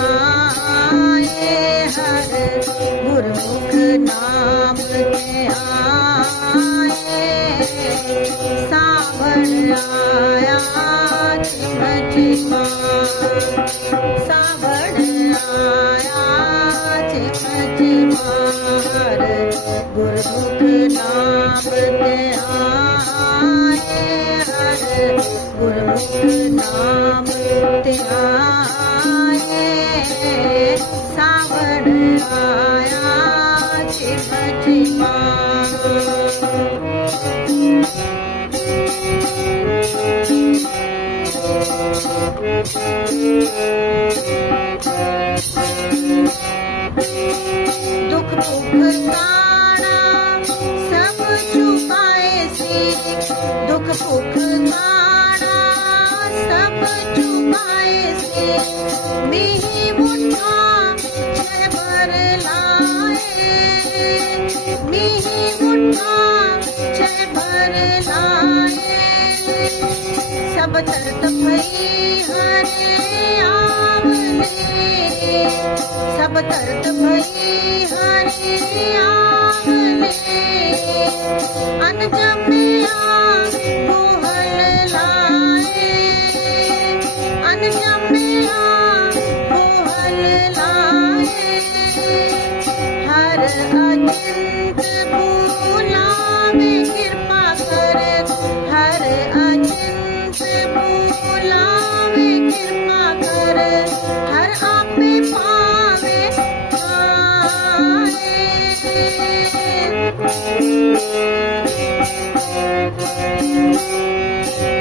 आए हर गुरमुख नाम के आए सावन आया छिम छिमा सावन आया छिम छिमा हर गुरमुख नाम के आए हर गुरमुख नाम ते आए सावन आया छिम छिमा दुख भुख ताड़ा सब चुकाए से दुख भुख ताड़ा सब चुकाए से मिही मुठा छह भर लाए मिही मुठा छह भर लाए सब तरत भई हरे आवले सब तरत भई हरे आवले अनजमिया मोहल लाए अनजमिया मोहल लाए हर अचिंत भूलावे कृपा कर हर अचिंत भूलावे कृपा कर हर आपे पावे आए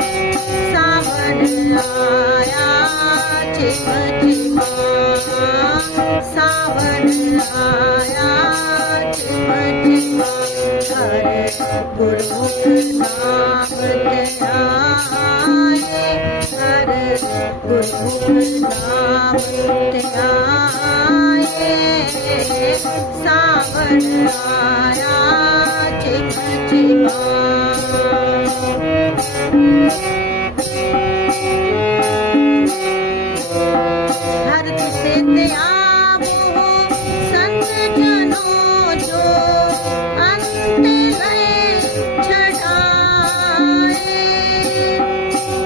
सावन आया छिम छिमा सावन आया छिम छिमा हर गुरमुख नाम के आए हर गुरमुख नाम के आए सावन आया छिम छिमा हर दिसे ते आवो संत जनों जो अंत लय छड़ाए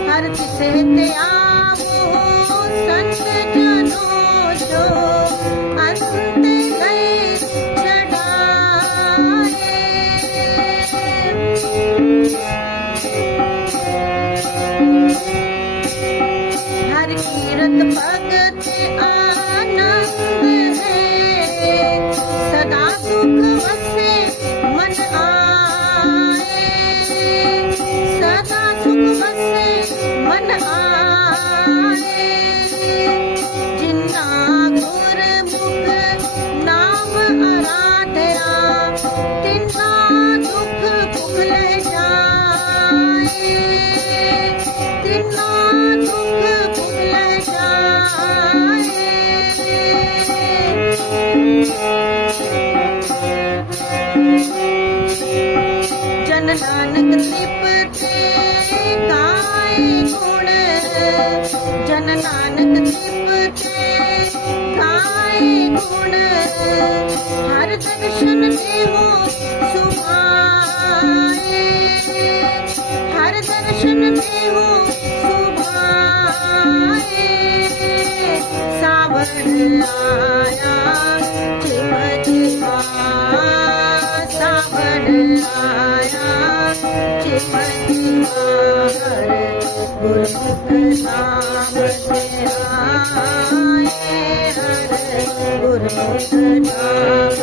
हर दिसे ते आवो संत जनों जो अंत लय छड़ाए हर कीरत भगत आनंद है सदा सुख वसे मन आए सदा सुख वसे मन आए जिन्ना गुरमुख नाम आराधया तिन्ना दुख भुगल जाए तिन्ना दुख भुगल जाए जन नानक तृप्ते गाए गुण जन नानक तृप्ते गाए गुण हर दर्शन देहो सुभाए हर दर्शन देहो सुभाए सावन आया छिम छिमा सावन आया छिम छिमा हर गुरमुख नाम के आए हर गुरमुख नाम